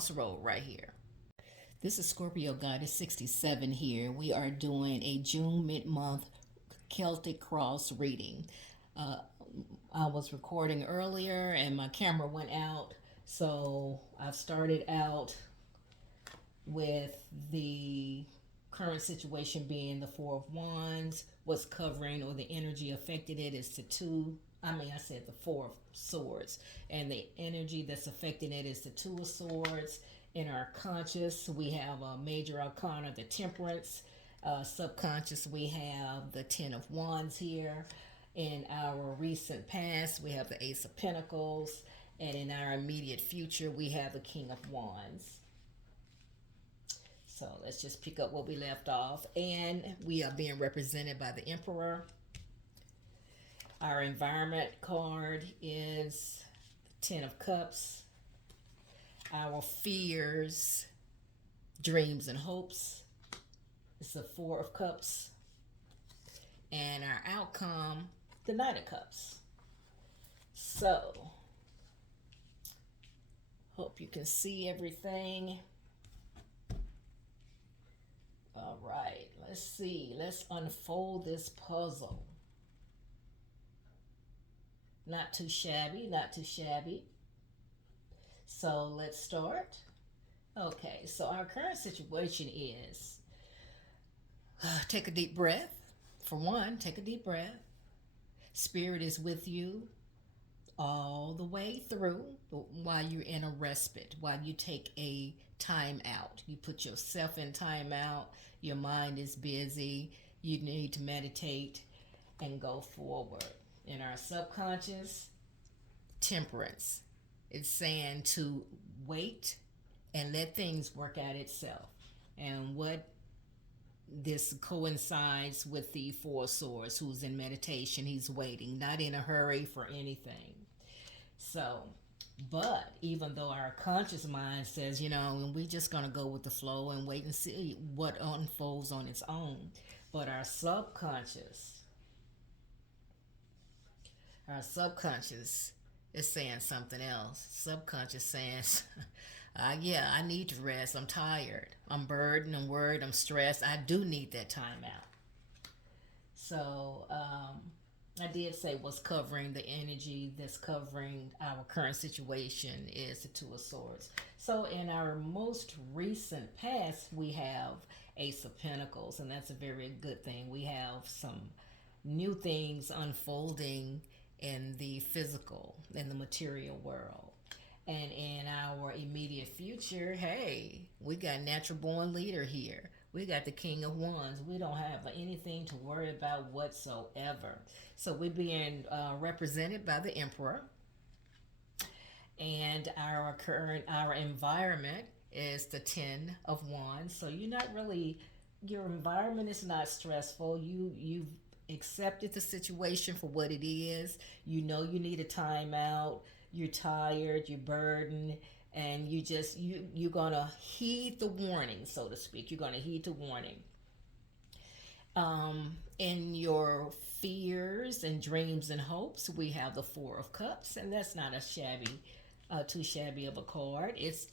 crossroad right here. This is Scorpio Goddess 67 here. We are doing a June mid-month Celtic cross reading. Uh, I was recording earlier and my camera went out, so I started out with the current situation being the Four of Wands. What's covering or the energy affected it is I said the Four of Swords. And the energy that's affecting it is the Two of Swords. In our conscious, we have a major arcana, the Temperance. Subconscious, we have the Ten of Wands here. In our recent past, we have the Ace of Pentacles. And in our immediate future, we have the King of Wands. So let's just pick up what we left off. And we are being represented by the Emperor. Our environment card is the Ten of Cups. Our fears, dreams, and hopes is the Four of Cups. And our outcome, the Knight of Cups. So, hope you can see everything. All right, let's see. Let's unfold this puzzle. Not too shabby, not too shabby. So let's start. Okay, so our current situation is take a deep breath. For one, take a deep breath. Spirit is with you all the way through while you're in a respite, while you take a time out. You put yourself in time out. Your mind is busy. You need to meditate and go forward. In our subconscious, Temperance. It's saying to wait and let things work out itself. And what this coincides with the Four of Swords, who's in meditation. He's waiting, not in a hurry for anything. So, but even though our conscious mind says, we're just going to go with the flow and wait and see what unfolds on its own. But our subconscious is saying something else. Subconscious saying, yeah, I need to rest. I'm tired. I'm burdened. I'm worried. I'm stressed. I do need that time out. So I did say what's covering the energy that's covering our current situation is the Two of Swords. So in our most recent past, we have Ace of Pentacles, and that's a very good thing. We have some new things unfolding in the physical, in the material world. And in our immediate future, hey, we got natural born leader here. We got the King of Wands. We don't have anything to worry about whatsoever. So we're being represented by the Emperor. And our environment is the Ten of Wands. So your environment is not stressful. You've accepted the situation for what it is. You know you need a timeout. You're tired. You're burdened, and you're gonna heed the warning, so to speak. You're gonna heed the warning. In your fears and dreams and hopes, we have the Four of Cups, and that's not too shabby of a card. It's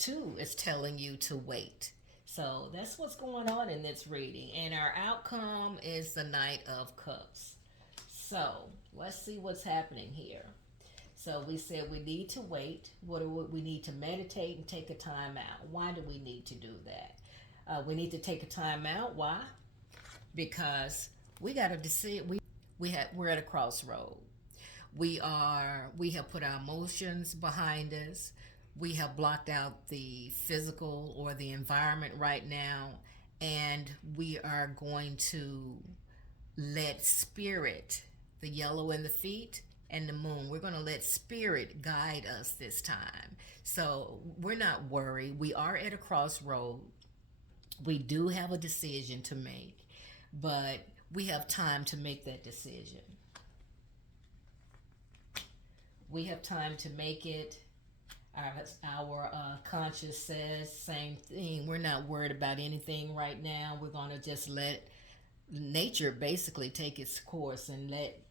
telling you to wait. So that's what's going on in this reading. And our outcome is the Knight of Cups. So let's see what's happening here. So we said we need to wait. We need to meditate and take a time out. Why do we need to do that? We need to take a time out. Why? Because we got to decide. We're at a crossroad. We have put our emotions behind us. We have blocked out the physical or the environment right now, and we are going to let spirit, the yellow in the feet and the moon, we're going to let spirit guide us this time. So we're not worried. We are at a crossroad. We do have a decision to make, but we have time to make that decision. We have time to make it. Our conscious says same thing. We're not worried about anything right now. We're going to just let nature basically take its course and let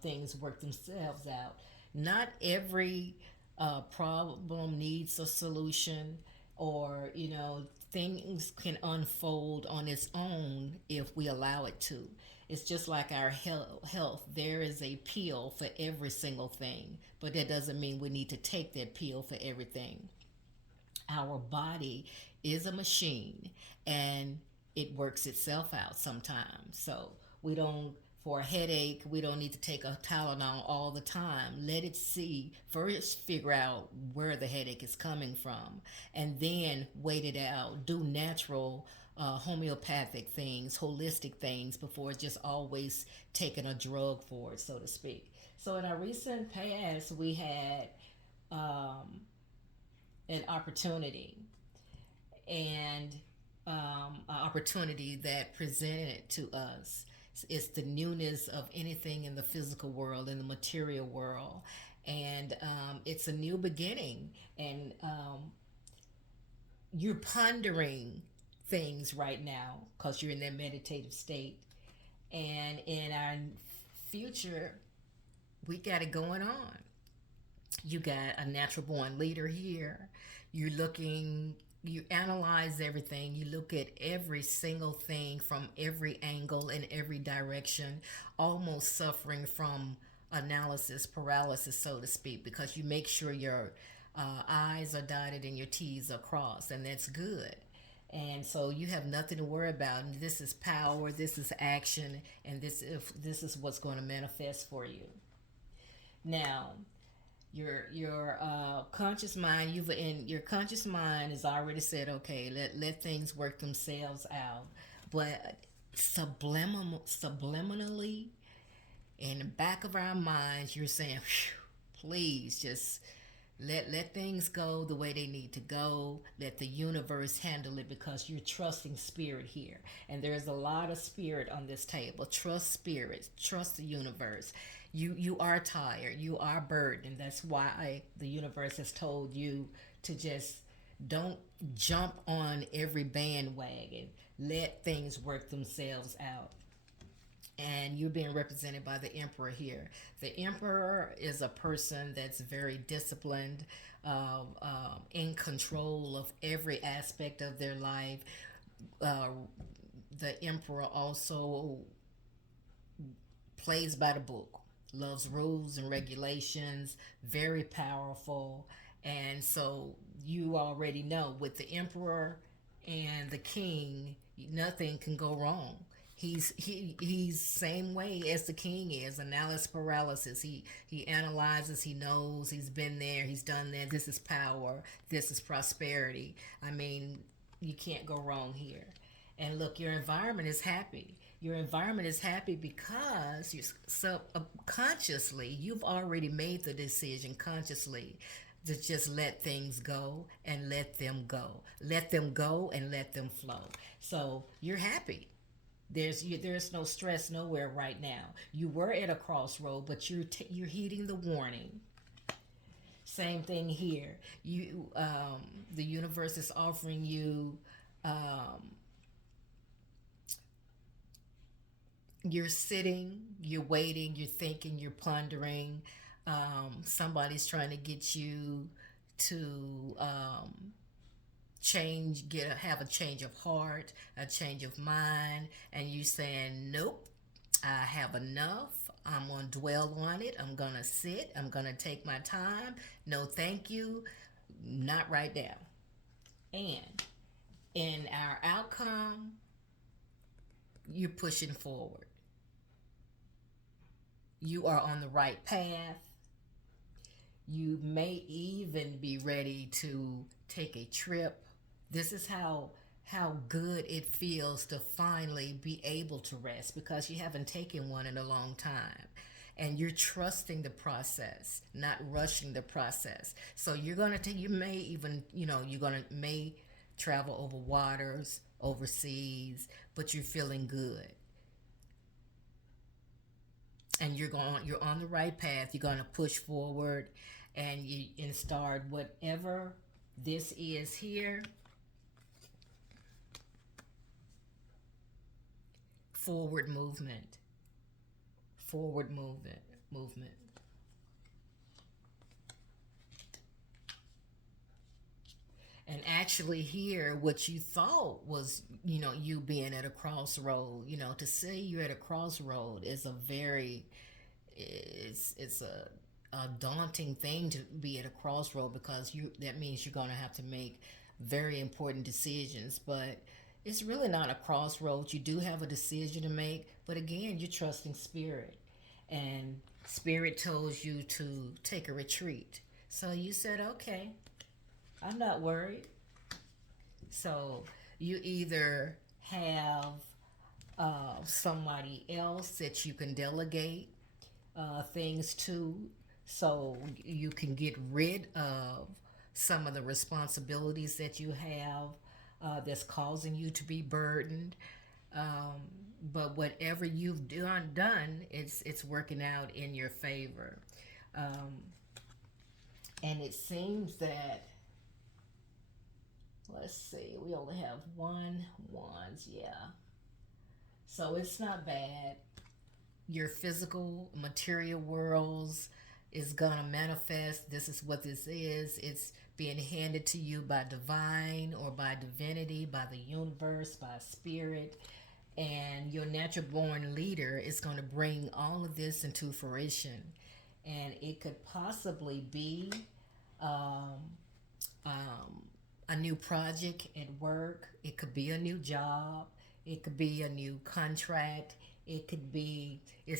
things work themselves out. Not every problem needs a solution. or things can unfold on its own if we allow it to. It's just like our health. There is a pill for every single thing, but that doesn't mean we need to take that pill for everything. Our body is a machine, and it works itself out sometimes. So we don't, for a headache, we don't need to take a Tylenol all the time. Let it see, first figure out where the headache is coming from, and then wait it out. Do natural homeopathic things, holistic things, before just always taking a drug for it, so to speak. So in our recent past, we had um, an opportunity, and an opportunity that presented to us. It's the newness of anything in the physical world, in the material world. And it's a new beginning. And you're pondering things right now because you're in that meditative state. And in our future, we got it going on. You got a natural born leader here. You're looking, you analyze everything. You look at every single thing from every angle and every direction, almost suffering from analysis paralysis, so to speak, because you make sure your I's are dotted and your T's are crossed, and that's good. And so you have nothing to worry about. And this is power, this is action, and this is what's going to manifest for you. Now, your conscious mind, you've in your conscious mind has already said, okay, let things work themselves out. But subliminally, in the back of our minds, you're saying, please just let things go the way they need to go. Let the universe handle it, because you're trusting spirit here. And there's a lot of spirit on this table. Trust spirit, trust the universe. You are tired, you are burdened. That's why the universe has told you to just don't jump on every bandwagon. Let things work themselves out. And you're being represented by the emperor here. The emperor is a person that's very disciplined, in control of every aspect of their life. Uh, the emperor also plays by the book, loves rules and regulations, very powerful. And so you already know, with the emperor and the king, nothing can go wrong. He's same way as the king is, analysis paralysis. He analyzes, he knows, he's been there, he's done that. This is power, this is prosperity. I mean, you can't go wrong here. And look, your environment is happy. Your environment is happy because you subconsciously, you've already made the decision consciously to just let things go and let them go. Let them go and let them flow. So you're happy. There's no stress nowhere right now. You were at a crossroad, but you're heeding the warning. Same thing here. The universe is offering you, um, you're sitting, you're waiting, you're thinking, you're pondering. Somebody's trying to get you to have a change of heart, a change of mind, and you saying, nope, I have enough. I'm going to dwell on it. I'm going to sit. I'm going to take my time. No, thank you. Not right now. And in our outcome, you're pushing forward. You are on the right path. You may even be ready to take a trip. This is how good it feels to finally be able to rest, because you haven't taken one in a long time. And you're trusting the process, not rushing the process. So you're going to take, you may even, you're going to may travel over waters, overseas, but you're feeling good. And you're on the right path. You're going to push forward, and start whatever this is here. Forward movement, forward movement. And actually hear what you thought was, you being at a crossroad. To say you're at a crossroad is a very, it's a daunting thing to be at a crossroad, because that means you're going to have to make very important decisions. But it's really not a crossroads. You do have a decision to make, but again, you're trusting spirit, and spirit tells you to take a retreat. So you said, okay, I'm not worried. So you either have somebody else that you can delegate things to, so you can get rid of some of the responsibilities that you have that's causing you to be burdened. Um, but whatever you've done, it's working out in your favor. Um, and it seems that, let's see, we only have one ones, yeah. So it's not bad. Your physical material worlds is gonna manifest. This is what this is. It's being handed to you by divine or by divinity, by the universe, by spirit. And your natural born leader is going to bring all of this into fruition. And it could possibly be um, um, a new project at work. It could be a new job. It could be a new contract. It's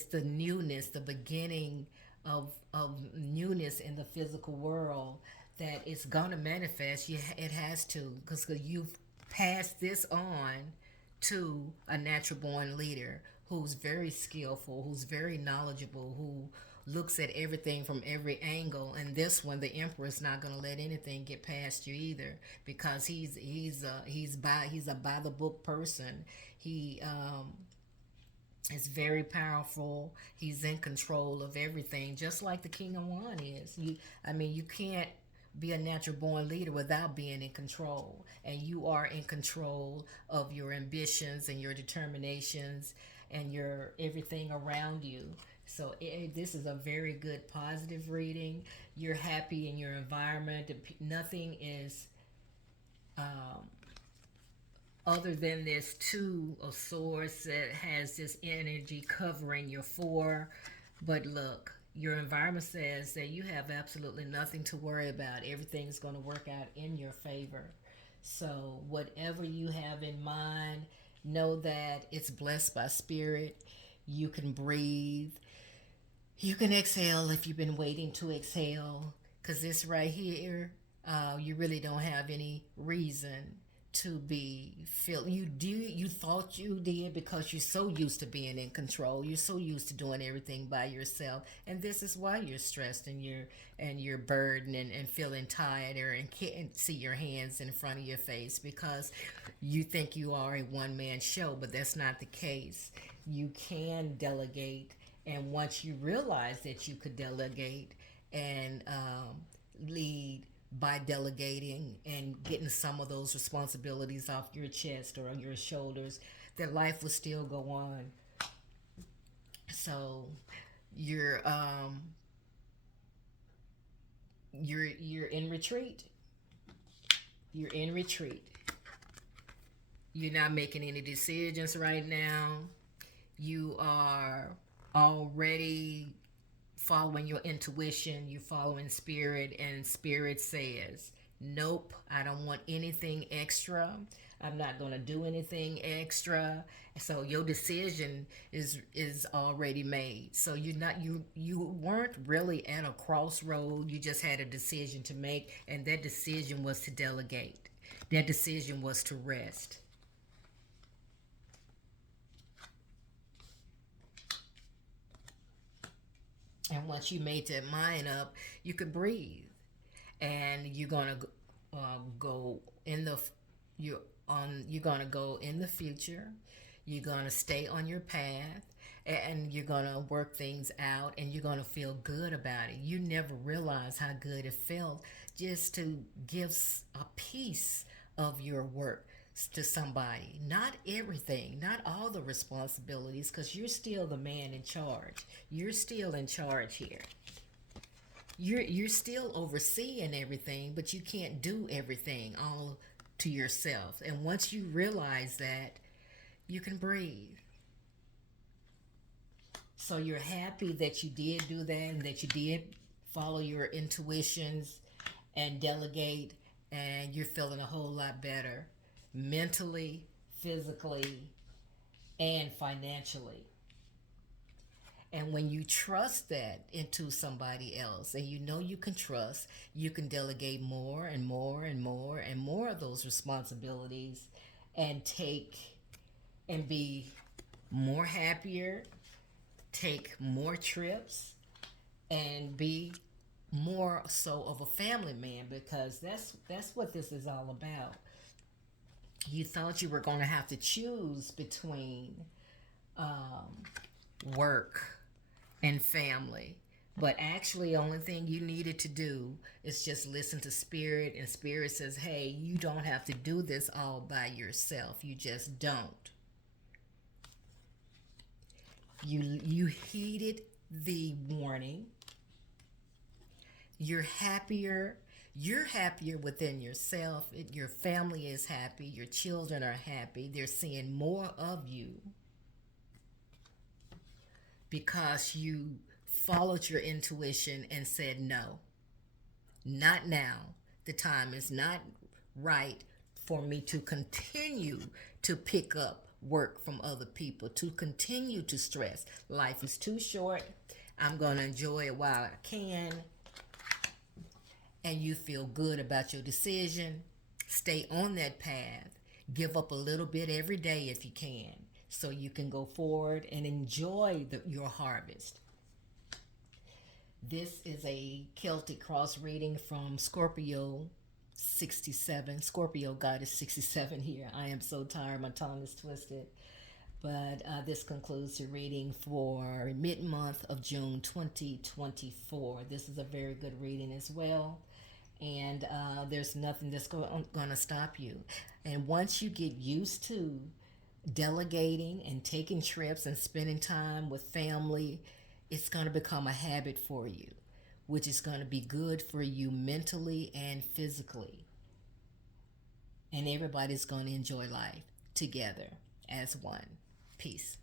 the newness, the beginning of newness in the physical world that it's going to manifest. It has to, because you've passed this on to a natural born leader who's very skillful, who's very knowledgeable, who looks at everything from every angle. And this one, the emperor's not going to let anything get past you either, because he's a by the book person. He is very powerful. He's in control of everything, just like the King of Wan is. You can't be a natural born leader without being in control, and you are in control of your ambitions and your determinations and your everything around you. So this is a very good positive reading. You're happy in your environment. Nothing is um, other than this two of swords that has this energy covering your four. But look, your environment says that you have absolutely nothing to worry about. Everything's going to work out in your favor. So whatever you have in mind, know that it's blessed by spirit. You can breathe. You can exhale if you've been waiting to exhale, because this right here, you really don't have any reason to be feel you thought you did, because you're so used to being in control. You're so used to doing everything by yourself, and this is why you're stressed, and you're burdened, and feeling tired, and can't see your hands in front of your face, because you think you are a one-man show. But that's not the case. You can delegate, and once you realize that you could delegate and lead by delegating and getting some of those responsibilities off your chest or on your shoulders, that life will still go on. So you're you're in retreat. You're in retreat. You're not making any decisions right now. You are already following your intuition, you're following spirit, and spirit says, nope, I don't want anything extra. I'm not going to do anything extra. So your decision is already made. So you weren't really at a crossroad. You just had a decision to make, and that decision was to delegate. That decision was to rest. And once you made that mind up, you could breathe, and you're gonna go in the you're gonna go in the future. You're gonna stay on your path, and you're gonna work things out, and you're gonna feel good about it. You never realize how good it felt just to give a piece of your work to somebody. Not everything, not all the responsibilities, because you're still the man in charge. You're still in charge here. You're still overseeing everything, but you can't do everything all to yourself. And once you realize that, you can breathe. So you're happy that you did do that and that you did follow your intuitions and delegate, and you're feeling a whole lot better mentally, physically, and financially. And when you trust that into somebody else and you know you can trust, you can delegate more and more and more and more of those responsibilities and take and be more happier, take more trips, and be more so of a family man, because that's what this is all about. You thought you were going to have to choose between um, work and family, but actually only thing you needed to do is just listen to spirit, and spirit says, hey, you don't have to do this all by yourself. You just don't. You heeded the warning. You're happier within yourself. Your family is happy, your children are happy, they're seeing more of you because you followed your intuition and said no, not now. The time is not right for me to continue to pick up work from other people, to continue to stress. Life is too short. I'm going to enjoy it while I can. And you feel good about your decision. Stay on that path. Give up a little bit every day if you can, so you can go forward and enjoy your harvest. This is a Celtic cross reading from Scorpio 67. Scorpio goddess 67 here. I am so tired. My tongue is twisted. But this concludes the reading for mid-month of June 2024. This is a very good reading as well. And there's nothing that's going to stop you. And once you get used to delegating and taking trips and spending time with family, it's going to become a habit for you, which is going to be good for you mentally and physically. And everybody's going to enjoy life together as one. Peace.